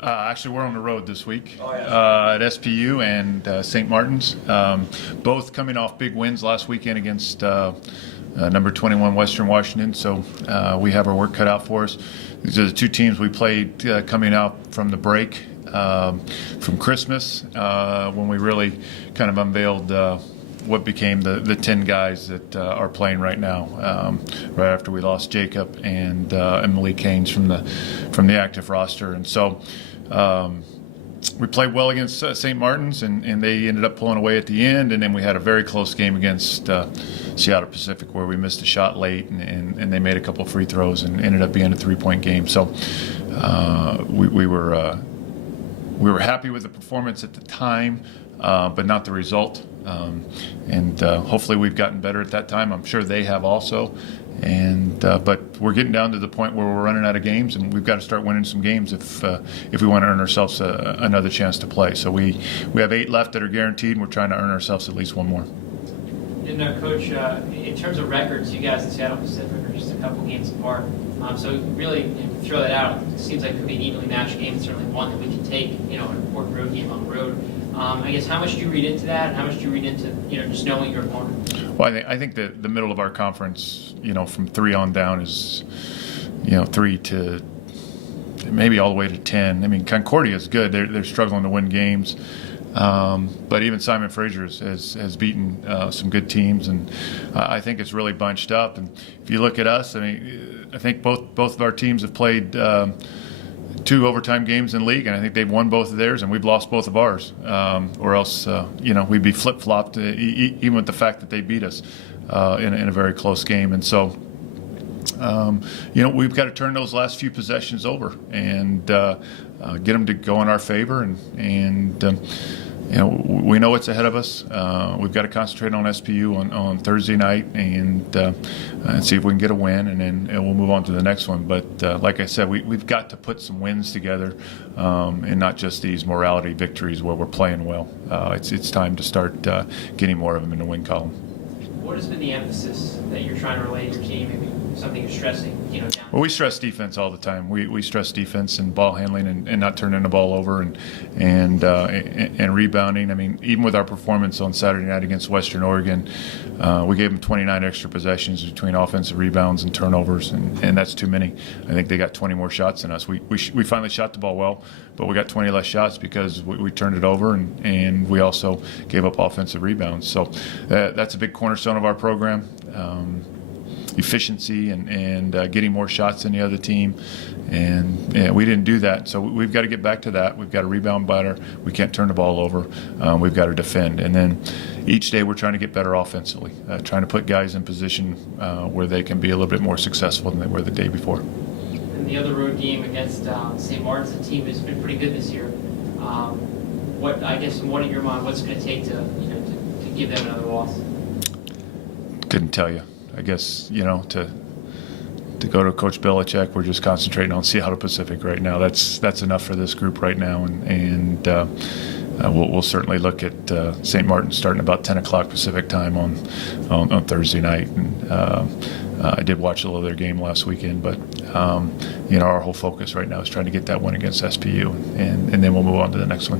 Actually, we're on the road this week Oh, yeah. at SPU and St. Martin's, both coming off big wins last weekend against number 21 Western Washington. So we have our work cut out for us. These are the two teams we played coming out from the break from Christmas when we really kind of unveiled what became the 10 guys that are playing right now. Right after we lost Jacob and Malik Haynes from the active roster, and so we played well against St. Martin's, and they ended up pulling away at the end. And then we had a very close game against Seattle Pacific where we missed a shot late, and they made a couple of free throws and ended up being a 3-point game. So we were happy with the performance at the time, but not the result. And hopefully we've gotten better at that time. I'm sure they have also. And but we're getting down to the point where we're running out of games, and we've got to start winning some games if we want to earn ourselves another chance to play. So we have 8 left that are guaranteed, and we're trying to earn ourselves at least one more. And Coach, in terms of records, you guys in Seattle Pacific are just a couple games apart. So really, if you throw that out, it seems like it could be an evenly matched game. It's certainly one that we can take, an important road game on the road. I guess how much do you read into that, and how much do you read into just knowing your opponent? Well, I think that the middle of our conference, from 3 on down is, 3 to maybe all the way to 10. I mean, Concordia is good. They're struggling to win games. But even Simon Fraser has beaten some good teams, and I think it's really bunched up. And if you look at us, I think both of our teams have played 2 overtime games in league, and I think they've won both of theirs, and we've lost both of ours. Or else, we'd be flip-flopped, even with the fact that they beat us in a very close game. And so, we've got to turn those last few possessions over and get them to go in our favor. And we know what's ahead of us. We've got to concentrate on SPU on Thursday night and see if we can get a win, and then we'll move on to the next one. But like I said, we've got to put some wins together, and not just these morality victories where we're playing well. It's time to start getting more of them in the win column. What has been the emphasis that you're trying to relay to your team? Maybe something you're stressing, down? Well, we stress defense all the time. We stress defense and ball handling and not turning the ball over and rebounding. I mean, even with our performance on Saturday night against Western Oregon, we gave them 29 extra possessions between offensive rebounds and turnovers, and that's too many. I think they got 20 more shots than us. We finally shot the ball well, but we got 20 less shots because we turned it over, and we also gave up offensive rebounds. So that's a big cornerstone of our program. Efficiency and getting more shots than the other team, and we didn't do that. So we've got to get back to that. We've got to rebound better. We can't turn the ball over. We've got to defend, and then each day we're trying to get better offensively, trying to put guys in position where they can be a little bit more successful than they were the day before. And the other road game against St. Martin's, the team has been pretty good this year. What in your mind, what's it going to take to give them another loss? Couldn't tell you. I guess, to go to Coach Belichick, we're just concentrating on Seattle Pacific right now. That's enough for this group right now, and we'll certainly look at St. Martin starting about 10 o'clock Pacific time on Thursday night. And I did watch a little of their game last weekend, but our whole focus right now is trying to get that one against SPU, and then we'll move on to the next one.